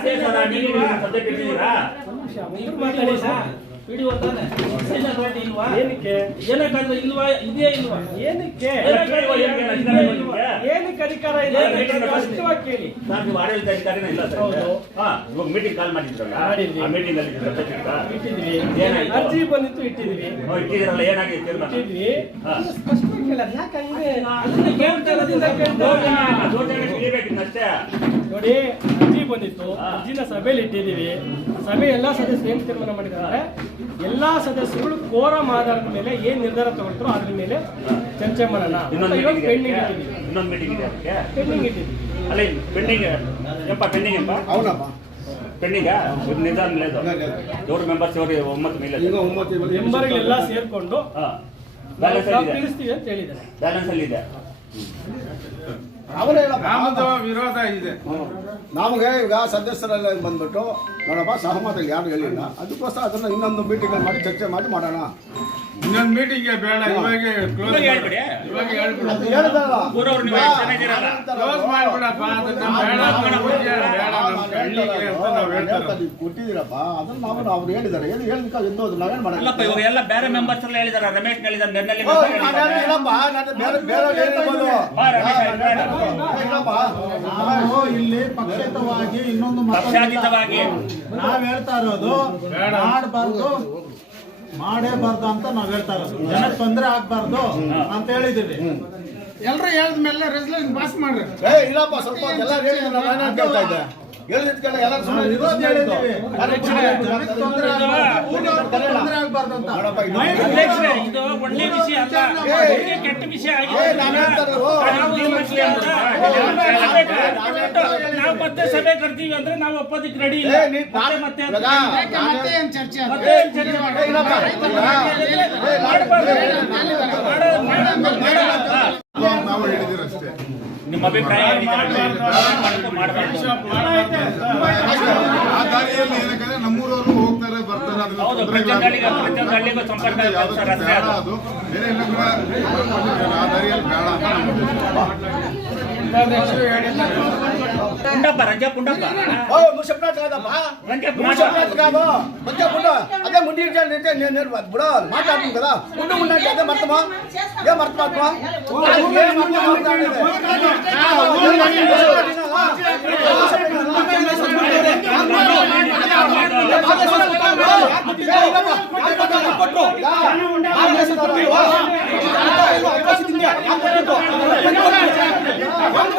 ಅದೇ ಸರ್ ಇಟ್ಟಿದ್ದೀರಾ ಮಾತಾಡಿ sir. Video ತಾನೆ ಸೈನ್ ಇಲ್ವಾ? ಏನಕ್ಕೆ? ಏನಕ್ಕಾದ್ರೆ ಇಲ್ವಾ? ಇದೆಯೇ ಇಲ್ವಾ? ಏನಕ್ಕೆ? ಏನಕ್ಕೆ? ಇಲ್ವಾ? ಏನಕ್ಕೆ? ಅಧಿಕಾರ ಏನಕ್ಕೆ ಅಧಿಕಾರ ಇದೆ? ಸ್ಪಷ್ಟವಾಗಿ ಕೇಳಿ. ನಾನು ನೀವು ಆಡಳಿತ ಅಧಿಕಾರಿನ ಇಲ್ಲ ಸರ್. ಹೌದು. ಹಾ ಇವಾಗ ಮೀಟಿಂಗ್ ಕಾಲ್ ಮಾಡಿದ್ರಲ್ಲ. ಆ ಮೀಟಿಂಗ್ ಅಲ್ಲಿ? ಇಟ್ಟಿದ್ವಿ. ಏನಾಯ್ತು? ಅರ್ಜಿ ಬಂದಿತ್ತು ಇಟ್ಟಿದ್ವಿ. ಓ, ಇಟ್ಟಿದ್ದೀರಲ್ಲ ಏನಾಗಿದೆ ಇಟ್ಟಿದ್ವಿ. ಸ್ಪಷ್ಟವಾಗಿ ಕೇಳೋದು ಕೇಳ್ತಾ ಕೇಳ್ತಾ ಇಳಿಬೇಕಿನ್ನಷ್ಟೇ ನೋಡಿ ಅಜ್ಜಿ ಬಂದಿತ್ತು. ಅರ್ಜಿನ ಸಭೆಯಲ್ಲಿ ಇಟ್ಟಿದ್ದೀವಿ. ಸಭೆ ಎಲ್ಲ ಸದಸ್ಯರು ಏನು ತೀರ್ಮಾನ ಮಾಡಿದ್ದಾರೆ? ಎಲ್ಲ ಸದಸ್ಯರುಗಳು ಕೋರ ಆಧಾರದ ಮೇಲೆ ಏನು ನಿರ್ಧಾರ ತಗೊಳ್ತಾರೋ ಅದ್ರ ಮೇಲೆ ಚರ್ಚೆ ಮಾಡೋಣ ಪೆಂಡಿಂಗ್ ಇಟ್ಟಿದ್ದೀವಿ. ಇನ್ನೊಂದು ಮೀಟಿಂಗ್ ಇದೆ ಅದಕ್ಕೆ ಪೆಂಡಿಂಗ್ ಇಟ್ಟಿದ್ದೀವಿ. ಅಲ್ಲಿ ಪೆಂಡಿಂಗ್ ಎಂಪ ಪೆಂಡಿಂಗ್ ಎಂಪ? ಅವನಪ್ಪ. ಪೆಂಡಿಂಗಾ ಇದು ನಿಧಾನ ಲೇದು ಮೆಂಬರ್ಸ್ ಅವರು ಒಂಬತ್ತು ಮೇಲೆ ಮೆಂಬರ್ಗಳೆಲ್ಲ ಸೇರಿಕೊಂಡು ಬ್ಯಾಲೆನ್ಸ್ ಅಲ್ಲಿ ಇದೆ? ಬ್ಯಾಲೆನ್ಸ್ ಅಲ್ಲಿ ಇದೆ? ನಮ್ಮದು ವಿರೋಧ ಇದೆ. ನಮಗೆ ಈಗ ಸದಸ್ಯರೆಲ್ಲ ಬಂದ್ಬಿಟ್ಟು ನೋಡಪ್ಪ ಸಹಮತ ಯಾರು ಹೇಳಿಲ್ಲ. ಅದಕ್ಕೋಸ್ಕರ ಅದನ್ನ ಇನ್ನೊಂದು ಮೀಟಿಂಗ್ ಮಾಡಿ ಚರ್ಚೆ ಮಾಡಿ ಮಾಡೋಣ. ಇನ್ನೊಂದು ಮೀಟಿಂಗ್ಗೆ ಬೇಡ ಇವಾಗ ಕ್ಲೋಸ್ ಇವಾಗ ಹೇಳ್ಬಿಡಿ. ಇವಾಗ ಹೇಳ್ಬಿಡು. ಅದು ಹೇಳಿದ್ರಲ್ಲ. ಊರವ್ರು ನೀವು ಎಷ್ಟು ಕ್ಲೋಸ್ ಮಾಡ್ಬಿಡಪ್ಪ ಅದನ್ನ ಬೇಡ ಬೇಡ ನಮ್ಮ ಹಳ್ಳಿಗೆ ಅಂತ ನಾವು ಹೇಳ್ತಾರೆ. ಹೇಳ್ತಾರೆ, ನೀವು ಕೊಟ್ಟಿದ್ದೀರಪ್ಪ. ಅದನ್ನ ನಾವು ಅವ್ರು ಹೇಳಿದ್ದಾರೆ. ಏನು ನಾವೇನ್ ಎಲ್ಲ ಬೇರೆ ಮೆಂಬರ್ಸ್ ಎಲ್ಲ ಹೇಳಿದಾರೆ ರಮೇಶ್ ಹೇಳಿದಾರೆ ಇಲ್ಲಪ್ಪ. ನಾನು ಬೇರೆ ಬೇರೆ ಇಲ್ಲಪ್ಪ. ನಾವು ಇಲ್ಲಿ ಪಕ್ಷೇತವಾಗಿ ಇನ್ನೊಂದು ಮತ ಪಕ್ಷಾತೀತವಾಗಿ. ನಾವ್ ಹೇಳ್ತಾ ಇರೋದು ಮಾಡಬಾರ್ದು ಮಾಡೇಬಾರ್ದು ಅಂತ ನಾವ್ ಹೇಳ್ತಾ ಇರೋದು. ಜನಕ್ಕೆ ತೊಂದರೆ ಆಗ್ಬಾರ್ದು ಅಂತ ಹೇಳಿದೀವಿ ಎಲ್ರು ಹೇಳಿದ್ಮೇಲೆ ರೆಸಲ್ಯೂಷನ್ ಪಾಸ್ ಮಾಡ್ರಿ. ಏ ಇಲ್ಲಪ್ಪ ಸ್ವಲ್ಪ ಹೊತ್ತು ಎಲ್ಲ ಹೇಳಿದ್ರು ನಾನು ಏನಾದ್ರು ಕೇಳ್ತಾ ಇದ್ದೆ? ಇದು- ಇದು ಒಳ್ಳೆ ವಿಷಯ ಅಲ್ಲ. ಕೆಟ್ಟ ವಿಷಯ ಆಗಿದೆ ನಾನು ಹೇಳ್ತಾರೆ, ಓ, ನಾವು ಅಂತ. ನಾವು ಮತ್ತೆ ಸಭೆ ಕರ್ತೀವಿ ಅಂದ್ರೆ ನಾವು ಒಪ್ಪೋದಕ್ಕೆ ರೆಡಿ ಇಲ್ಲ. ನಾಳೆ ನೀ- ಮತ್ತೆ. ನಾವು ಹೇಳಿದಿರ ನಿಮ್ಮ ಅಭಿಪ್ರಾಯ ಆ ದಾರಿಯಲ್ಲಿ ಏನಕ್ಕಂದ್ರೆ ನಮ್ಮೂರವರು ಹೋಗ್ತಾರೆ ಬರ್ತಾರೆ ಅದನ್ನ ಹೌದು, ಪ್ರತಿಯೊಂದು ಹಳ್ಳಿಗೆ- ಪ್ರತಿಯೊಂದು ಹಳ್ಳಿಗೂ ಸಂಪರ್ಕ ಸರ್, ಅದು. ಅದು. ಬೇರೆ ಎಲ್ಲ ಕೂಡ ಆ ದಾರಿಯಲ್ಲಿ ಬೇಡ ಅಂತ ನಮ್ಮ ಪುಂಡಪ್ಪ ರಂಜ ಪುಂಡಪ್ಪ ఓ ముసప్నాథ్ కాదమ్మా రంజ ముసప్నాథ్ కాదు కొంచెం ముందు అదే ముందు ఇచ్చాను అంటే నేను నేను ఇప్పుడు మాట్లాడుతుంది కదా ముందు ఉండండి అదే మర్తమా ఏ మర్తమాత్మా ಅದನ್ನು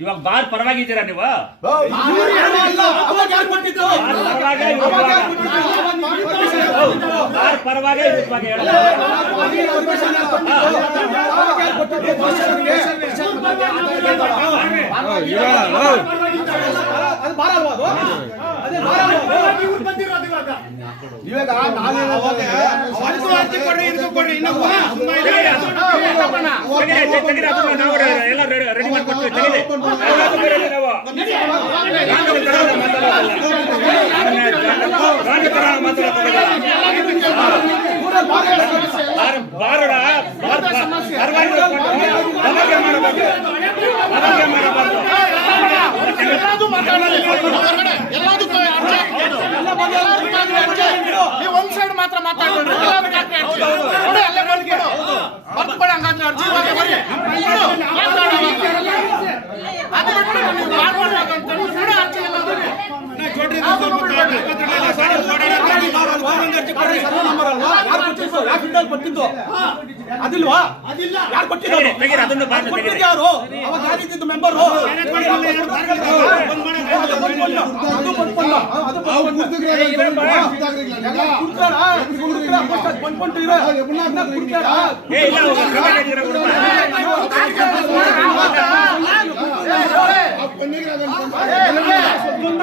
ಇವಾಗ ಬಾರ್ ಪರವಾಗಿದ್ದೀರಾ ನೀವು ಬಾರ್ ಪರವಾಗಿ? ಇವಾಗ ನಾನು ತೆಗೀರಿ ಅದು. ತೆಗೀರಿ, ತೆಗೀರಿ, ಅದನ್ನ ನಾವು ಎಲ್ಲ ರೆಡಿ ರೆಡಿ ಮಾಡ್ಕೊಡ್ತೀವಿ ತೆಗೀರಿ. ಎಲ್ಲದಕ್ಕೂ ready ನಾವು. ರಾಜಕಾರಣ ಮಾತಾಡೋದಲ್ಲ. ರಾಜಕಾರಣ ಮಾತಾಡೋದಲ್ಲ. ಬಾರ್ ಬಾರಡ ಬಾರ್ ಪರವಾಗಿ ಗಲಾಟೆ ಮಾಡಬಾರ್ದು ಬರ್ರಿ. ಬಿಡು, ಮಾತಾಡೋಣ. ಕೊಟ್ಟಿದ್ದು ಅದಿಲ್ವಾ? ಯಾರು ಕೊಟ್ಟಿದ್ದು ಅದನ್ನು. ಯಾರು ಅವಾಗ ಮೆಂಬರ್? ಅದು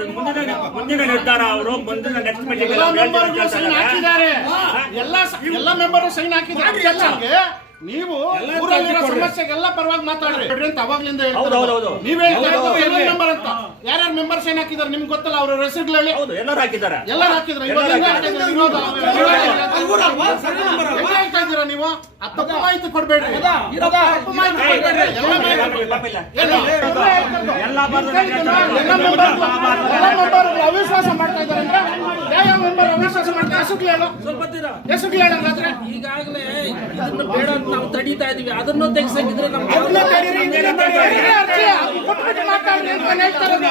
ಎಲ್ಲ ಮುಂದಿನ ಮುಂದಿನ ನಿರ್ಧಾರ ಅವರು ಮುಂದಿನ ನೆಕ್ಸ್ಟ್ ಮೀಟಿಂಗ್ ಹಾಕಿದ್ದಾರೆ. ಎಲ್ಲ ಎಲ್ಲ ಮೆಂಬರ್ ಸೈನ್ ಹಾಕಿದ್ದಾರೆ. ನೀವು ಊರಲ್ಲಿರೋ ಸಮಸ್ಯೆಗೆಲ್ಲ ಪರವಾಗಿ ಮಾತಾಡ್ರಿ. ಅಂತ ಅವಾಗ್ಲಿಂದ ಹೇಳ್ತಾರೆ. ನೀವೇ ಎಲ್ಲ ಮೆಂಬರ್ ಅಂತ. ಯಾರ್ಯಾರು ಮೆಂಬರ್ ಏನ್ ಹಾಕಿದ್ದಾರೆ ನಿಮ್ಗೆ ಗೊತ್ತಲ್ಲ ಅವ್ರ ಹೆಸರುಗಳಲ್ಲಿ ಹೌದು ಎಲ್ಲರೂ ಹಾಕಿದ್ದಾರೆ ಎಲ್ಲರೂ ಹಾಕಿದ್ರು ಇವಾಗ? ವಿರೋಧ ಹೆಂಗ್ ಇದ್ದೀರಾ ನೀವು ತಪ್ಪು ಮಾಹಿತಿ ಕೊಡ್ಬೇಡ್ರಿ ತಪ್ಪು ಮಾಹಿತಿ ಕೊಡ್ಬೇಡ್ರಿ ಎಲ್ಲ ಮಾಹಿತಿ ಏನು? ಎಲ್ಲ ಬಂದು ಎಲ್ಲ ಮೆಂಬರ್ ಎಲ್ಲ ಮೆಂಬರ್ ಅವಿಶ್ವಾಸ ಮಾಡ್ತಾ ಇದ್ದಾರೆ ಅಂದ್ರೆ ಯಾವ ಮೆಂಬರ್ ಅವಿಶ್ವಾಸ ಮಾಡ್ತಾರೆ ಹೇಳು ಈಗಾಗಲೇ ಇದನ್ನ ಬೇಡ ಅಂತ ನಾವು ತಡೀತಾ ಇದೀವಿ ಅದನ್ನು ತೆಗ್ಸಂಗಿದ್ರೆ ನಮ್ಗೆ ಅದನ್ನ ತಡೀರಿ, ಇದನ್ನ ತಡೀರಿ. ಅರ್ಜಿ ಅದು ಕೊಟ್ಬಿಟ್ಟು ಮಾತಾಡ್ರಿ ಅಂತ ನಾನು ಹೇಳ್ತಾ ಇರೋದು.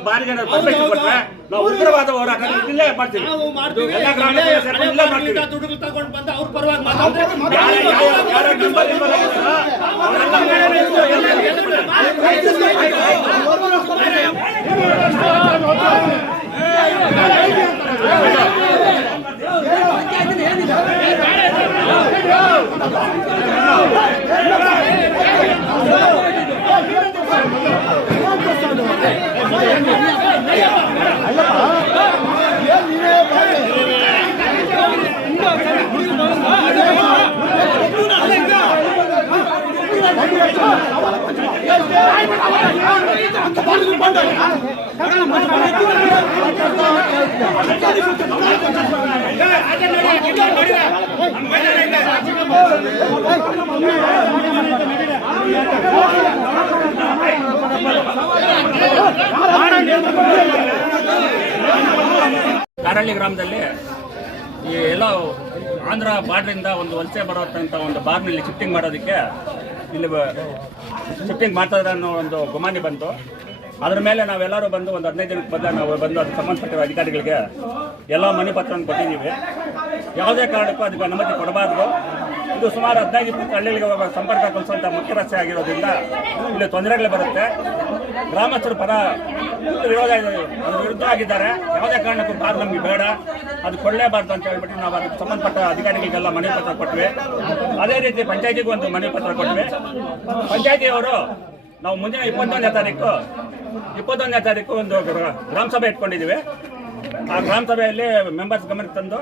ಬಾರಿಗೆ ಪರ್ಮಿಷನ್ ಕೊಟ್ರೆ ನಾವು ಉಗ್ರವಾದ ಹೋರಾಟ ಇಲ್ಲೇ ಮಾಡ್ತೀವಿ ಎಲ್ಲ ಗ್ರಾಮ ಸೇರ್ಕೊಂಡು ಇಲ್ಲೇ ಮಾಡ್ತೀವಿ ದುಡ್ಡು ತಗೊಂಡು ಬಂದು ಅವ್ರ ಪರವಾಗಿ ಯಾರು- ಯಾರು ನಂಬರ್ ಗಿಂಬರ್ ಹಾಕಿದಾರೋ ಅವರೆಲ್ಲ ಮೇಲೆ ನಿಂತು ಎಲ್ಲ ಕಾರಳ್ಳಿ ಗ್ರಾಮದಲ್ಲಿ ಈ ಎಲ್ಲ ಆಂಧ್ರ ಬಾರ್ಡ್ರಿಂದ ಒಂದು ವಲಸೆ ಬರೋಂಥ ಒಂದು ಬಾರ್ನಲ್ಲಿ ಶಿಫ್ಟಿಂಗ್ ಮಾಡೋದಕ್ಕೆ ಇಲ್ಲಿ ಶಿಫ್ಟಿಂಗ್ ಇದ್ದಾರೆ ಅನ್ನೋ ಒಂದು ಗುಮಾನಿ ಬಂತು. ಅದ್ರ ಮೇಲೆ ನಾವೆಲ್ಲರೂ ಬಂದು ಒಂದು ಹದಿನೈದು ದಿನಕ್ಕೆ ಬಂದ ನಾವು ಬಂದು ಅದಕ್ಕೆ ಸಂಬಂಧಪಟ್ಟ ಅಧಿಕಾರಿಗಳಿಗೆ ಎಲ್ಲ ಮನೆ ಪತ್ರವನ್ನು ಕೊಟ್ಟಿದ್ದೀವಿ. ಯಾವುದೇ ಕಾರಣಕ್ಕೂ ಅದಕ್ಕೆ ಅನುಮತಿ ಕೊಡಬಾರ್ದು. ಇದು ಸುಮಾರು ಹದಿನೈದು ಇಪ್ಪತ್ತು ಹಳ್ಳಿಗಳಿಗೆ ಸಂಪರ್ಕ ಕಲಿಸುವಂಥ ಮುಖ್ಯ ರಸ್ತೆ ಆಗಿರೋದ್ರಿಂದ ಇಲ್ಲಿ ತೊಂದರೆಗಳು ಬರುತ್ತೆ. ಗ್ರಾಮಸ್ಥರು ಪರ ವಿರೋಧ ಇದೆ. ವಿರುದ್ಧ ಆಗಿದ್ದಾರೆ. ಯಾವುದೇ ಕಾರಣಕ್ಕೂ ಬಾರ್ ನಮಗೆ ಬೇಡ. ಅದು ಕೊಡಲೇಬಾರ್ದು ಅಂತ ಹೇಳ್ಬಿಟ್ಟು ನಾವು ಅದಕ್ಕೆ ಸಂಬಂಧಪಟ್ಟ ಅಧಿಕಾರಿಗಳಿಗೆಲ್ಲ ಮನೆ ಪತ್ರ ಕೊಟ್ವಿ. ಅದೇ ರೀತಿ ಪಂಚಾಯತಿಗೂ ಒಂದು ಮನೆ ಪತ್ರ ಕೊಟ್ವಿ. ಪಂಚಾಯತಿಯವರು ನಾವು ಮುಂದಿನ ಇಪ್ಪತ್ತೊಂದನೇ ತಾರೀಕು ಇಪ್ಪತ್ತೊಂದನೇ ತಾರೀಕು ಒಂದು ಗ್ರ- ಗ್ರಾಮ ಸಭೆ ಇಟ್ಕೊಂಡಿದ್ದೀವಿ. ಆ ಗ್ರಾಮ ಸಭೆಯಲ್ಲಿ ಮೆಂಬರ್ಸ್ ಗಮನಕ್ಕೆ ತಂದು,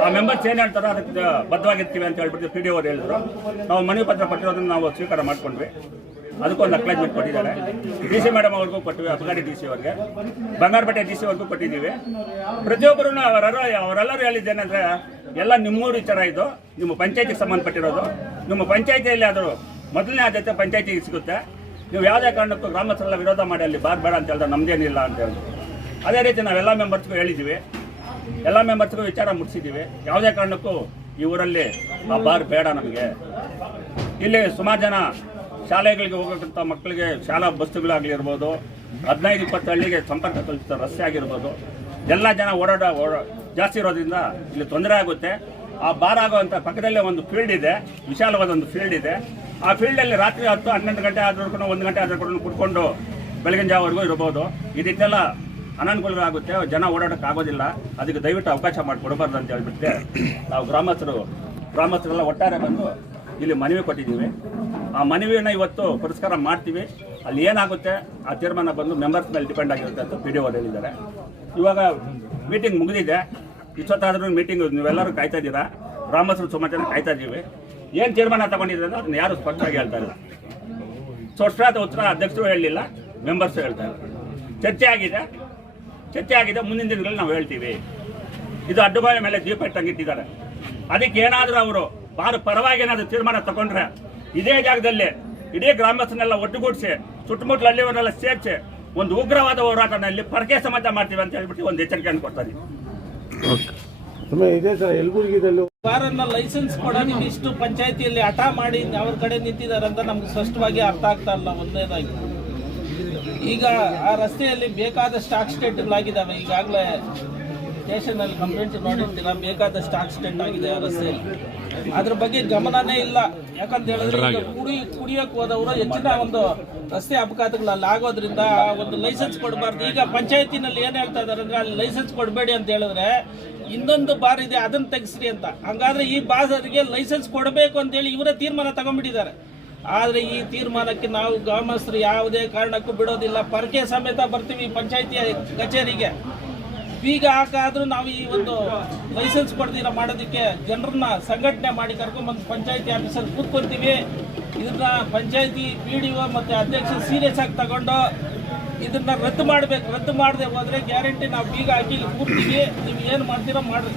ಆ ಮೆಂಬರ್ಸ್ ಏನು ಹೇಳ್ತಾರೋ ಅದಕ್ಕೆ ಬದ್ಧವಾಗಿರ್ತೀವಿ ಅಂತ ಹೇಳ್ಬಿಟ್ಟು ಪಿ ಡಿ ಅವರು ಹೇಳಿದ್ರು. ನಾವು ಮನವಿ ಪತ್ರ ಪಟ್ಟಿರೋದನ್ನು ನಾವು ಸ್ವೀಕಾರ ಮಾಡ್ಕೊಂಡ್ವಿ. ಅದಕ್ಕೊಂದು ಅಕ್ಲಾಜ್ಮೆಂಟ್ ಕೊಟ್ಟಿದ್ದಾರೆ. ಡಿ ಸಿ ಮೇಡಮ್ ಅವ್ರಿಗೂ ಕೊಟ್ಟಿವಿ, ಅಬಗಾಡಿ ಡಿ ಸಿ ಅವ್ರಿಗೆ. ಬಂಗಾರಪೇಟೆ ಡಿ ಸಿ ಅವ್ರಿಗೂ ಕೊಟ್ಟಿದ್ದೀವಿ. ಪ್ರತಿಯೊಬ್ಬರು ಅವರೆಲ್ಲ ಅವರೆಲ್ಲರೂ ಹೇಳಿದ್ದೇನೆಂದ್ರೆ, ಎಲ್ಲ ನಿಮ್ಮೂರು ವಿಚಾರ ಇದು. ನಿಮ್ಮ ಪಂಚಾಯತಿಗೆ ಸಂಬಂಧಪಟ್ಟಿರೋದು. ನಿಮ್ಮ ಪಂಚಾಯತಿಯಲ್ಲಿ ಆದರೂ ಮೊದಲನೇ ಆದ್ಯತೆ ಪಂಚಾಯತಿಗೆ ಸಿಗುತ್ತೆ. ನೀವು ಯಾವುದೇ ಕಾರಣಕ್ಕೂ ಗ್ರಾಮಸ್ಥರೆಲ್ಲ ವಿರೋಧ ಮಾಡಿ ಅಲ್ಲಿ ಬಾರ್ ಬೇಡ ಅಂತ ಹೇಳಿದ್ರೆ ನಮ್ದೇನಿಲ್ಲ ಅಂತ ಹೇಳಿದ್ರು ಅದೇ ರೀತಿ ನಾವೆಲ್ಲ ಮೆಂಬರ್ಸ್ಗೂ ಹೇಳಿದ್ದೀವಿ. ಎಲ್ಲ ಮೆಂಬರ್ಸ್ಗೂ ವಿಚಾರ ಮುಟ್ಟಿಸಿದ್ದೀವಿ ಯಾವುದೇ ಕಾರಣಕ್ಕೂ ಈ ಊರಲ್ಲಿ ಆ ಬಾರ್ ಬೇಡ ನಮಗೆ. ಇಲ್ಲಿ ಸುಮಾರು ಜನ ಶಾಲೆಗಳಿಗೆ ಹೋಗೋಕ್ಕಂಥ ಮಕ್ಕಳಿಗೆ ಶಾಲಾ ಬಸ್ಸುಗಳಾಗಲಿರ್ಬೋದು, ಹದಿನೈದು, ಇಪ್ಪತ್ತು ಹಳ್ಳಿಗೆ ಸಂಪರ್ಕ ಕಲ್ಪಿಸಿದ ರಸ್ತೆ ಆಗಿರ್ಬೋದು. ಎಲ್ಲ ಜನ ಓಡಾಡ, ಓಡ, ಜಾಸ್ತಿ ಇರೋದ್ರಿಂದ ಇಲ್ಲಿ ತೊಂದರೆ ಆಗುತ್ತೆ. ಆ ಬಾರ್ ಆಗುವಂಥ ಪಕ್ಕದಲ್ಲೇ ಒಂದು ಫೀಲ್ಡ್ ಇದೆ, ವಿಶಾಲವಾದ ಒಂದು ಫೀಲ್ಡ್ ಇದೆ. ಆ ಫೀಲ್ಡಲ್ಲಿ ರಾತ್ರಿ ಹತ್ತು, ಹನ್ನೊಂದು ಗಂಟೆ ಆದ್ರೂ ಒಂದು ಗಂಟೆ ಆದ್ರೂ ಕೂಡ ಕುತ್ಕೊಂಡು ಬೆಳಗಿನ ಜಾವವರೆಗೂ ಇರ್ಬೋದು ಇದಕ್ಕೆಲ್ಲ ಅನಾನುಕೂಲಗಳಾಗುತ್ತೆ, ಜನ ಓಡಾಡಕ್ಕೆ ಆಗೋದಿಲ್ಲ. ಅದಕ್ಕೆ ದಯವಿಟ್ಟು ಅವಕಾಶ ಮಾಡಿಕೊಡಬಾರ್ದು ಅಂತ ಹೇಳ್ಬಿಟ್ಟು ನಾವು ಗ್ರಾಮಸ್ಥರು, ಗ್ರಾಮಸ್ಥರೆಲ್ಲ ಒಟ್ಟಾರೆ ಬಂದು ಇಲ್ಲಿ ಮನವಿ ಕೊಟ್ಟಿದ್ದೀವಿ. ಆ ಮನವಿಯನ್ನು ಇವತ್ತು ಪುರಸ್ಕಾರ ಮಾಡ್ತೀವಿ. ಅಲ್ಲಿ ಏನಾಗುತ್ತೆ, ಆ ತೀರ್ಮಾನ ಬಂದು ಮೆಂಬರ್ಸ್ ಮೇಲೆ ಡಿಪೆಂಡ್ ಆಗಿರುತ್ತೆ ಅಂತ ಪಿ ಡಿ ಓರ್ ಹೇಳಿದ್ದಾರೆ. ಇವಾಗ ಮೀಟಿಂಗ್ ಮುಗಿದಿದೆ. ಇಷ್ಟೊತ್ತಾದ್ರೂ ಮೀಟಿಂಗ್ ನೀವೆಲ್ಲರೂ ಕಾಯ್ತಾ ಇದ್ದೀರಾ? ಗ್ರಾಮಸ್ಥರು ಸುಮಾರು ಜನ ಕಾಯ್ತಾ ಇದ್ದೀವಿ. ಏನು ತೀರ್ಮಾನ ತಗೊಂಡಿದ್ರೆ ಅಂದ್ರೆ ಅದನ್ನ ಯಾರು ಸ್ಪಷ್ಟವಾಗಿ ಹೇಳ್ತಾ ಇಲ್ಲ. ಸ್ಪಷ್ಟವಾದ ಉತ್ತರ ಅಧ್ಯಕ್ಷರು ಹೇಳಲಿಲ್ಲ, ಮೆಂಬರ್ಸು ಹೇಳ್ತಾ ಇಲ್ಲ. ಚರ್ಚೆ ಆಗಿದೆ. ಚರ್ಚೆ ಆಗಿದೆ, ಮುಂದಿನ ದಿನಗಳಲ್ಲಿ ನಾವು ಹೇಳ್ತೀವಿ. ಇದು ಅಡ್ಡಬಾಯ ಮೇಲೆ ದೀಪ ಇಟ್ಟಂಗಿಟ್ಟಿದ್ದಾರೆ. ಅದಕ್ಕೆ ಏನಾದರೂ ಅವರು ಬಾರ ಪರವಾಗಿ ಏನಾದರೂ ತೀರ್ಮಾನ ತಗೊಂಡ್ರೆ ಇದೇ ಜಾಗದಲ್ಲಿ ಇಡೀ ಗ್ರಾಮಸ್ಥನೆಲ್ಲ ಒಟ್ಟುಗೂಡಿಸಿ, ಸುತ್ತಮುತ್ತಲು ಹಳ್ಳಿಯವರೆಲ್ಲ ಸೇರಿಸಿ ಒಂದು ಉಗ್ರವಾದ ಹೋರಾಟದಲ್ಲಿ ಪರಕೆ ಸಮಾಜ ಮಾಡ್ತೀವಿ ಅಂತ ಹೇಳ್ಬಿಟ್ಟು ಒಂದು ಎಚ್ಚರಿಕೆಯನ್ನು ಕೊಡ್ತಾ ಇದ್ದೀವಿ ಇದೆ ಸರ್ ಯಲಬುರ್ಗಿದಲ್ಲೂ ಬಾರನ್ನ ಲೈಸೆನ್ಸ್ ಕೊಡೋದಕ್ಕೆ ಇಷ್ಟು ಪಂಚಾಯತಿಯಲ್ಲಿ ಹಠ ಮಾಡಿ ಅವ್ರ ಕಡೆ ನಿಂತಿದ್ದಾರೆ ಅಂತ ನಮ್ಗೆ ಸ್ಪಷ್ಟವಾಗಿ ಅರ್ಥ ಆಗ್ತಾ ಇಲ್ಲ, ಒಂದೇದಾಗಿ. ಈಗ ಆ ರಸ್ತೆಯಲ್ಲಿ ಬೇಕಾದ ಸ್ಟಾಕ್ ಸ್ಟೇಟ್ಗಳಾಗಿದ್ದಾವೆ ಈಗಾಗಲೇ ಸ್ಟೇಷನಲ್ಲಿ ಕಂಪ್ಲೇಂಟ್ ನೋಡಿರ್ತೀರ ಬೇಕಾದಷ್ಟು ಆಕ್ಸಿಡೆಂಟ್ ಆಗಿದೆ ಆ ರಸ್ತೆಯಲ್ಲಿ. ಅದ್ರ ಬಗ್ಗೆ ಗಮನನೇ ಇಲ್ಲ. ಯಾಕಂತ ಹೇಳಿದ್ರೆ ಈಗ ಕುಡಿ ಕುಡಿಯೋಕೆ ಹೋದವರು ಹೆಚ್ಚಿನ ಒಂದು ರಸ್ತೆ ಅಪಘಾತಗಳಲ್ಲಿ ಆಗೋದ್ರಿಂದ ಒಂದು ಲೈಸೆನ್ಸ್ ಕೊಡಬಾರ್ದು. ಈಗ ಪಂಚಾಯತಿನಲ್ಲಿ ಏನು ಹೇಳ್ತಾ ಇದ್ದಾರೆ ಅಂದ್ರೆ ಅಲ್ಲಿ ಲೈಸೆನ್ಸ್ ಕೊಡಬೇಡಿ ಅಂತ ಹೇಳಿದ್ರೆ ಇನ್ನೊಂದು ಬಾರ್ ಇದೆ ಅದನ್ನ ತೆಗಿಸ್ರಿ ಅಂತ. ಹಂಗಾದ್ರೆ ಈ ಬಾರ್ಗೆ ಲೈಸೆನ್ಸ್ ಕೊಡಬೇಕು ಅಂತೇಳಿ ಇವರೇ ತೀರ್ಮಾನ ತಗೊಂಡ್ಬಿಟ್ಟಿದ್ದಾರೆ. ಆದರೆ ಈ ತೀರ್ಮಾನಕ್ಕೆ ನಾವು ಗ್ರಾಮಸ್ಥರು ಯಾವುದೇ ಕಾರಣಕ್ಕೂ ಬಿಡೋದಿಲ್ಲ. ಪರಕೆ ಸಮೇತ ಬರ್ತೀವಿ ಪಂಚಾಯತಿ ಕಚೇರಿಗೆ. ಬೀಗ ಹಾಕಾದ್ರೂ ನಾವು ಈ ಒಂದು ಲೈಸೆನ್ಸ್ ಪಡೆದಿರ ಮಾಡೋದಕ್ಕೆ ಜನರನ್ನ ಸಂಘಟನೆ ಮಾಡಿ ಕರ್ಕೊಂಡ್ಬಂದು ಪಂಚಾಯತಿ ಆಫೀಸಲ್ಲಿ ಕೂತ್ಕೊಂತೀವಿ. ಇದನ್ನ ಪಂಚಾಯತಿ ಪಿ ಡಿ ಒ ಮತ್ತು ಅಧ್ಯಕ್ಷ ಸೀರಿಯಸ್ ಆಗಿ ತಗೊಂಡು ಇದನ್ನ ರದ್ದು ಮಾಡಬೇಕು. ರದ್ದು ಮಾಡದೆ ಹೋದ್ರೆ ಗ್ಯಾರಂಟಿ ನಾವು ಬೀಗ ಹಾಕಿ ಕೂರ್ತೀವಿ. ನೀವು ಏನು ಮಾಡ್ತೀರೋ ಮಾಡ್ರಿ.